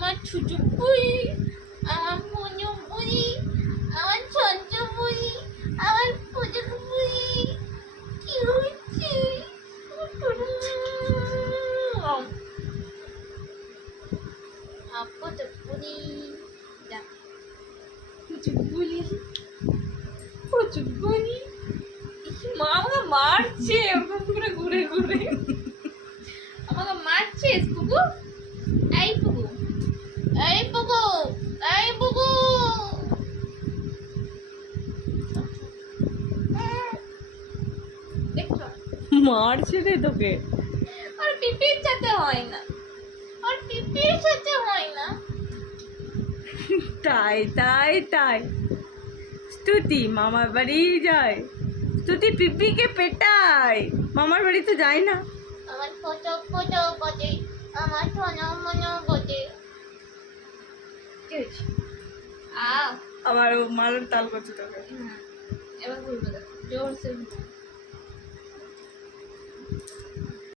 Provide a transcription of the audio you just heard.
আমার ছুটু বুড়ি, আমার মনু বুড়ি, আমার ছঞ্চ বুড়ি, আমার পুজো বুড়ি। কি হচ্ছে? আপু তো বুড়ি, পুজো বুড়ি, পুজো বুড়ি। মা আমাকে মারছে ওরকম করে ঘুরে ঘুরে, আমাকে মারছে পুকু। এই পুকু, এই পুকু, এই পুকু। দেখছো মারছে রে তোকে। আর পিপির সাথে হয় না, আর পিপির সাথে হয় না। তাই তাই তাই স্তুতি মামার বাড়ি যায়, স্তুতি পিপিকে পেটায়, মামার বাড়ি তো যায় না। আমার ফটো ফটো বটে, আমার মনো মনো বটে। আও আবার ও মারার তাল করছে তোকে। এবার ঘুরবে, দেখো জোরসে ঘুরবে।